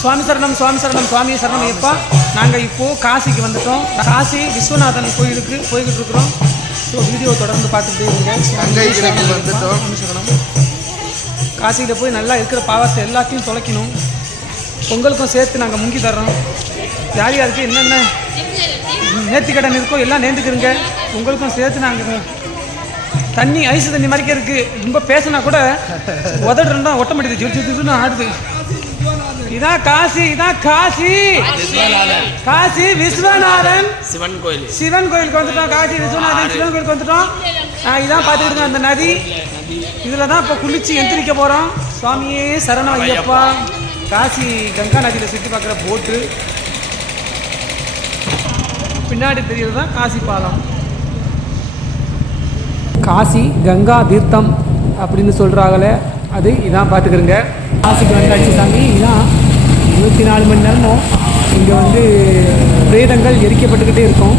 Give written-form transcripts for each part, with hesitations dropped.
சுவாமி சரணம் சுவாமி சரணம் சுவாமி சரணம் ஐயப்பா. நாங்கள் இப்போது காசிக்கு வந்துட்டோம். காசி விஸ்வநாதன் கோயிலுக்கு போய்கிட்டு இருக்கிறோம். ஸோ வீடியோ தொடர்ந்து பார்த்துட்டே இருங்க. வந்துட்டோம். சுவாமி சரணம். காசியில் போய் நல்லா இருக்கிற பாவத்தை எல்லாத்தையும் தொலைக்கணும். பொங்கலுக்கும் சேர்த்து நாங்கள் முங்கி தர்றோம். யார் யாருக்கு என்னென்ன நேர்த்தி கடன் இருக்கோ எல்லாம் நேர்ந்துக்கிறோங்க. உங்களுக்கும் சேர்த்து நாங்கள் தண்ணி ஐஸ் தண்ணி மாதிரிக்கே இருக்குது. ரொம்ப பேசினா கூட உதடுறா ஒட்ட மாட்டேது. ஜுட்டு ஆடுது. இதான் காசி, இதான் காசி. காசி விஸ்வநாதன் சிவன் கோயிலுக்கு வந்துட்டோம். காசி விஸ்வநாதன் சிவன் கோயிலுக்கு வந்துட்டோம். இதான் பார்த்துக்கிட்டு அந்த நதி. இதில் தான் இப்போ குளிச்சு எந்திரிக்க போகிறோம். சுவாமியே சரணம் ஐயப்பா. காசி கங்கா நதியில் சுற்றி பார்க்குற போட்டு பின்னாடி தெரியறது தான் காசி பாலம். காசி கங்கா தீர்த்தம் அப்படின்னு சொல்கிறாங்களே, அது இதான் பார்த்துக்கிறங்க. காசிக்கு வந்தாச்சு சாமி. இதான் 24 மணி நேரமும் இங்கே வந்து பிரேதங்கள் எரிக்கப்பட்டுக்கிட்டே இருக்கும்.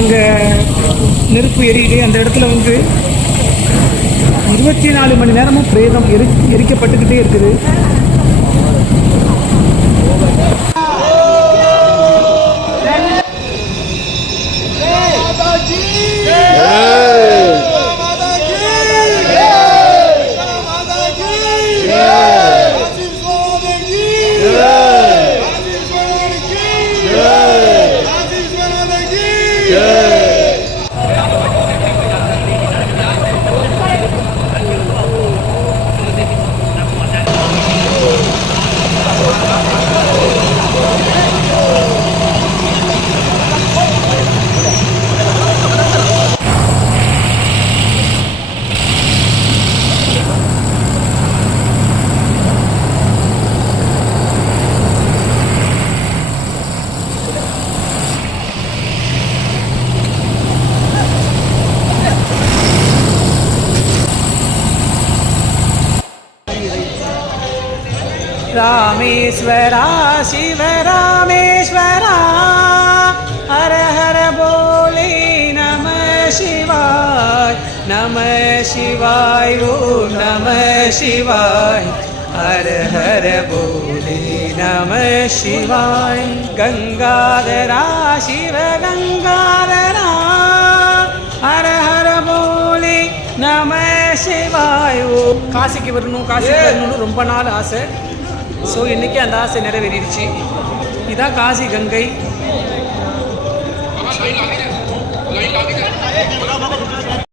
அங்கே நெருப்பு எரியுது. அந்த இடத்துல வந்து 24 மணி நேரமும் பிரேதம் எரிக்கப்பட்டுக்கிட்டே இருக்குது. रामेश्वरा शिव रामेश्वरा हर हर बोले नमः शिवाय ओम नमः शिवाय हर हर बोले नमः शिवाय. गंगाधरा शिव गंगाधरा हर हर बोले नमः शिवाय. காசிக்கு வரணும்னு ரொம்ப நாள் ஆசை. ஸோ இன்றைக்கி அந்த ஆசை நிறைவேறிடுச்சு. இதுதான் காசி கங்கை.